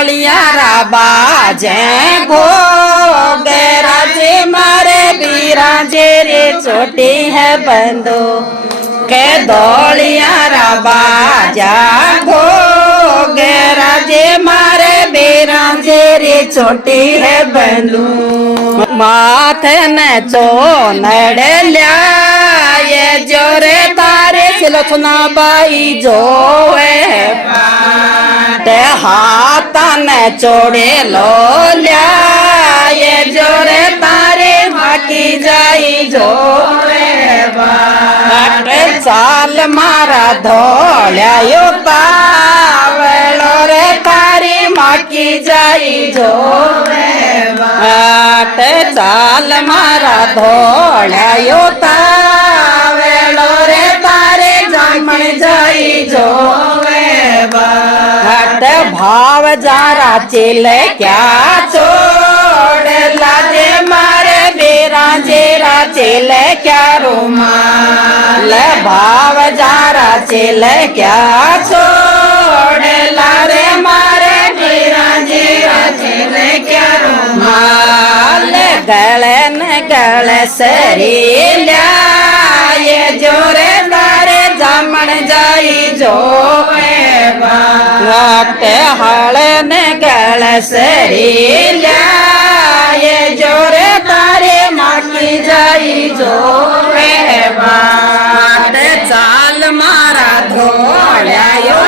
ढोलियारा बाजे घोगरा जे मारे बिराजे रे छोटी है बंदो के ढोलियारा बाजा घोगरा जे मारे बिराजे रे छोटी है बंदो माथे ने चो नड़ल्या ये जोरे तारे सिलसना बाई जोवे ते हाथ ने चोड़े लो लिया ये जोरे तारे बाकी जाई जोवे चाल मारा धोल्या यो पावलो रे तारी माकी जाई जोवे चाल मारा धोल्या यो तावलो रे तारे जामण जाई जोवे हट भाव जारा चेले क्या छोड़ लाजे मारे बेरा जेरा चेले क्या रुमाल भाव जारा चेले क्या छोड़ लारे मारे बेरा जेरा चेले क्या रुमाल गले न गले सरी ये जोरे तारे जामण जाई जोवे घाटे हाले ने गल सरी ये जोरे तारे माकी जाई जोवे चाल मारा धोल्या यो